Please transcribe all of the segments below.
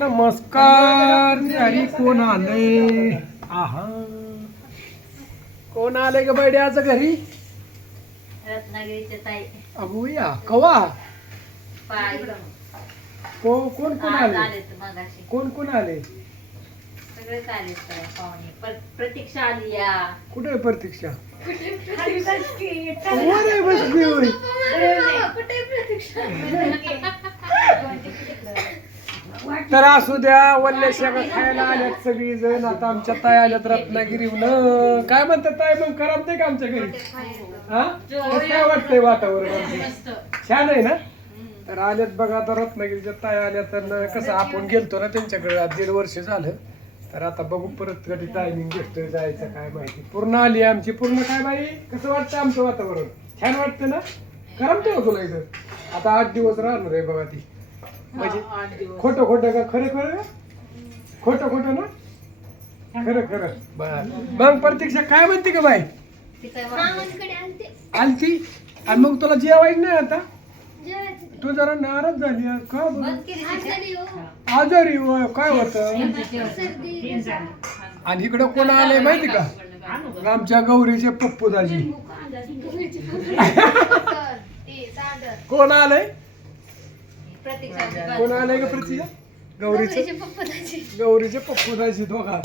नमस्कार अरे कोण आलंय? आहा. कोण आलंय ग बैड्याचं घरी? रत्नागिरीचे ताई. अगोया कवा? पाय को कोण कोण आज आले आलेत मगाशी. कोण कोण आले सगळेच आलेत ताई पाहुणे. पर- प्रतीक्षा आली या. कुठे आहे प्रतीक्षा? बसली होय. तर असू द्या वल्ले शेगा खायला आल्यात सगळी जण आता आमच्या ताई आल्यात रत्नागिरीहून. काय म्हणतात ताई? मग नाही का आमच्या घरी? हा? काय वाटतंय वातावरण आमचं? छान आहे ना? तर आल्यात बघा आता रत्नागिरीच्या ताई आल्या तर कसं आपण गेलतो ना त्यांच्याकडे दीड वर्ष झालं. तर आता बघू परत कधी टायमिंग घेतोय जायचं काय माहिती. पूर्ण आली आमची. पूर्ण काय बाई? कसं वाटतं आमचं वातावरण? छान वाटतं ना? करमते हो तुला इथं? आता आठ दिवस राहणार आहे बघा ती. म्हणजे खोटं खोटं का खरं खरं का? खोटं खोटं ना? खरं खरं. बर. मग प्रतीक्षा काय म्हणते का बाई? ती काय म्हणते? आलती आणि मग तुला जेवायचं नाही आता? तू. जरा नाराज झाली आहे. का बरं? आजारी होय, काय होत? आणि इकडं कोण आलंय माहिती का? आमच्या गौरीचे पप्पू दाजी. कोण आलंय. कोण आलंय का प्रतिजा गौरीचे? गौरीचे पप्पू दाजी. दोघा.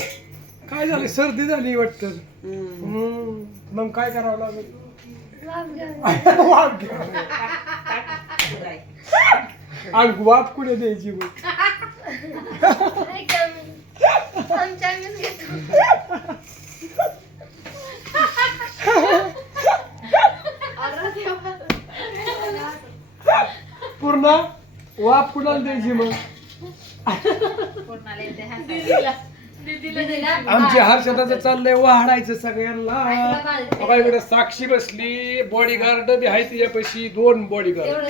काय झालं सर्दी झाली वाटतं. हम्म. मग काय करावं लागेल? घ्या. आणि वाफ कुठे द्यायची मग? पूर्ण? वाफ कुणाला द्यायची मग. आमच्या हर्षदाचं चाललंय वाढायचं सगळ्यांना. बघा इकडे साक्षी बसली. बॉडीगार्ड बी आहे तिच्यापाशी. दोन बॉडीगार्ड.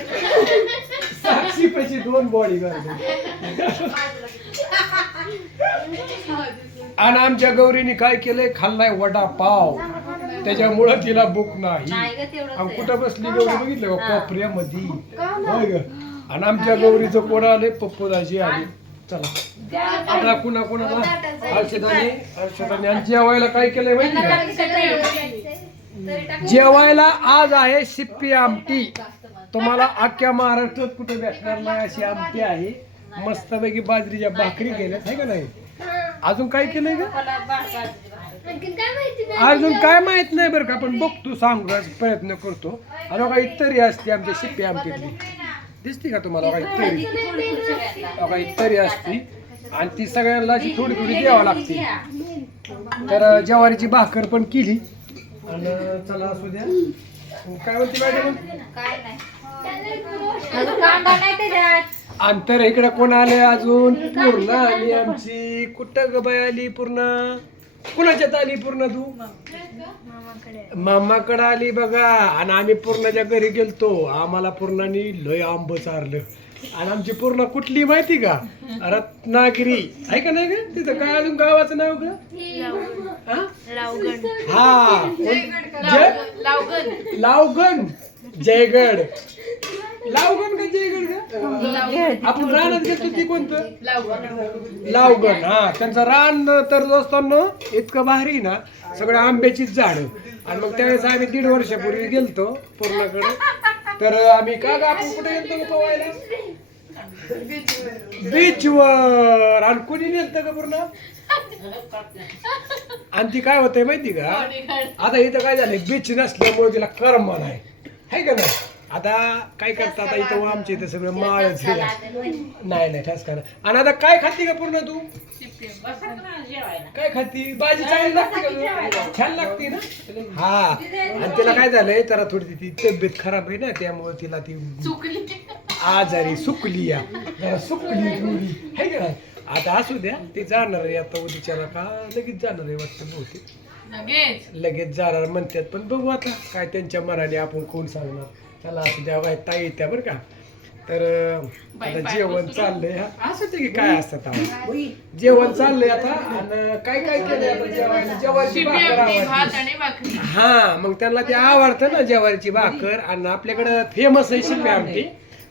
साक्षी पैशी दोन बॉडीगार्ड आणि आमच्या गौरीने काय केलंय? खाल्लाय वडा पाव त्याच्यामुळं तिला भूक नाही. कुठं बसली गौरी? बघितलं का? कोपऱ्यामध्ये. होय ग. आणि आमच्या गौरीचं कोण आले? पप्पूदाजी आले. चला. आता कुणा कुणाला? हर्षदाने हर्षदाने आणि जेवायला काय केलंय माहिती का? जेवायला आज आहे सिप्पी आमटी. तुम्हाला अख्ख्या महाराष्ट्रात कुठे भेटणार नाही अशी आमटी आहे. मस्तपैकी बाजरीच्या भाकरी केल्या आहे का नाही? अजून काय केलंय का अजून काय माहीत नाही बरं का पण बघतो सांगू प्रयत्न करतो. अरे बघा इतरी असते आमच्या सिप्पी आमटीतली. दिसते का तुम्हाला? थोडी सगळ्यांना. बघा इतरी असती. आणि ती सगळ्यांना अशी थोडी थोडी द्यावं लागते. तर ज्वारीची भाकर पण केली. आणि चला असू द्या. काय म्हणते मॅडम? त्याच्यात. अंतर इकडे कोण आले अजून? पूर्ण आली आमची. कुठं ग बाई आली पूर्ण? कुणाच्यात आली पूर्ण तू? मामाकडे. आली बघा. आणि आम्ही पूर्णाच्या घरी गेलतो. आम्हाला पूर्णाने लय आंब चारलं. आणि आमची पूर्ण कुठली माहिती का? रत्नागिरी. आहे का नाही ग? तिथं काय अजून गावाचं नाव ग? हा? हा. जय? लावगण. जयगड. लावगण का जयगड का? आपण रानात घेतो ती कोणतं? लावगण. हा त्यांचं रान तर दोस्तांनो इतकं भारी ना सगळं आंब्याचीच झाड. आणि मग त्यावेळेस आम्ही दीड वर्षापूर्वी गेलतो पूर्णाकडे. तर आम्ही का ग आपण कुठे गेलतो पोवायला बीचवर आणि कुणी नेलतं का पूर्ण? आणि ती काय होतंय माहिती का? आता इथं काय झालंय? बीच नसल्यामुळे तिला कर्म नाही. आहे का नाही? आता काय करतात आता इथं आमच्या इथं सगळं आहे. नाही नाही ठस करा आणि आता काय खाती का पूर्ण तू? काय खाती? भाजी चांगली लागते का? छान लागते ना? हा. आणि तिला काय झालंय जरा थोडी ती तब्येत खराब आहे ना त्यामुळे तिला ती आजारी सुकली या जरा सुकली है का? आता असू द्या ती जाणार आहे आता उद्याच्याला का लगेच जाणार आहे वाटतं बहुतेक. लगेच जाणार म्हणतात पण बघू आता काय त्यांच्या मनाने आपण कोण सांगणार. चला असू द्या येत्या बरं का. तर आता जेवण चाललंय. असं ते की काय असतं आता. जेवण चाललंय आता आणि काय काय केलंय आता जेवायला? जेवायची भाकर आवडते. हा मग त्यांना ते आवडतं ना जेवारीची भाकर आणि आपल्याकडं फेमस आहे शिपी आमटी.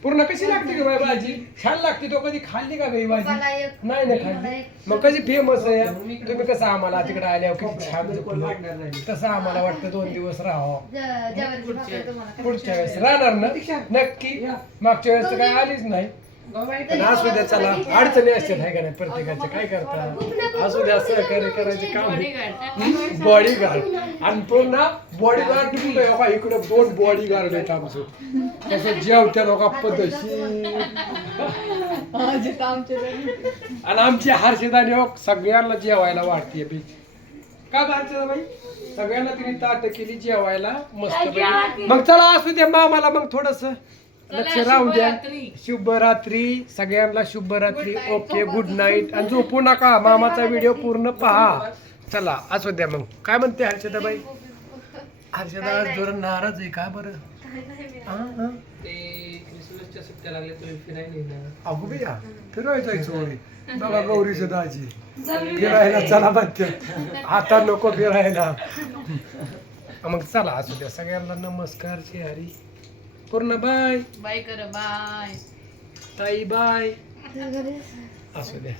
पूर्ण कशी लागते ग बाई भाजी? छान लागते. तो कधी खाल्ली का बाई भाजी? नाही ना खाल्ली. मग कशी फेमस आहे? तुम्ही कसं आम्हाला तिकडे आल्यावर किती छान. तसं आम्हाला वाटतं दोन दिवस राहावं. पुढच्या वेळेस. राहणार ना? नक्की. मागच्या वेळेस तर काय आलीच नाही. पण असू द्या चला. अडचणी असतात हाय का नाही? प्रत्येकाचे काय करता? असू द्या सहकार्य करायचे काम बॉडी गार्ड आणि पुन्हा बॉडी गार्ड बघा इकडे दोन बॉडी गार्ड आहेत आमचं. तसं जेवत्या लोका पद्धतशीर. आणि आमची हर्षदानी हो सगळ्यांना जेवायला वाटते बी. का हर्षदा बाई? सगळ्यांना तिने ताट केली जेवायला मस्त मग चला असू द्या मामाला मग थोडस. लक्ष राहू द्या. शुभरात्री. सगळ्यांना शुभरात्री. Okay good night. आणि झोपू नका. मामाचा व्हिडिओ पूर्ण पहा. चला असू द्या मग. काय म्हणते हर्षदा बाई हर्षदा आज जरा नाराज आहे का बरं? हा, हा. क्रिसमसच्या सुट्ट्या लागल्या तुम्ही फिरायला नेणार अगो बिया फिरायला जायचं होय. बघा गौरी दाजी फिरायला चला म्हणते. आता नको फिरायला. मग चला असू द्या. सगळ्यांना नमस्कार हरी. पूर्ण बाय. बाय कर बाय. ताई बाय. असू द्या.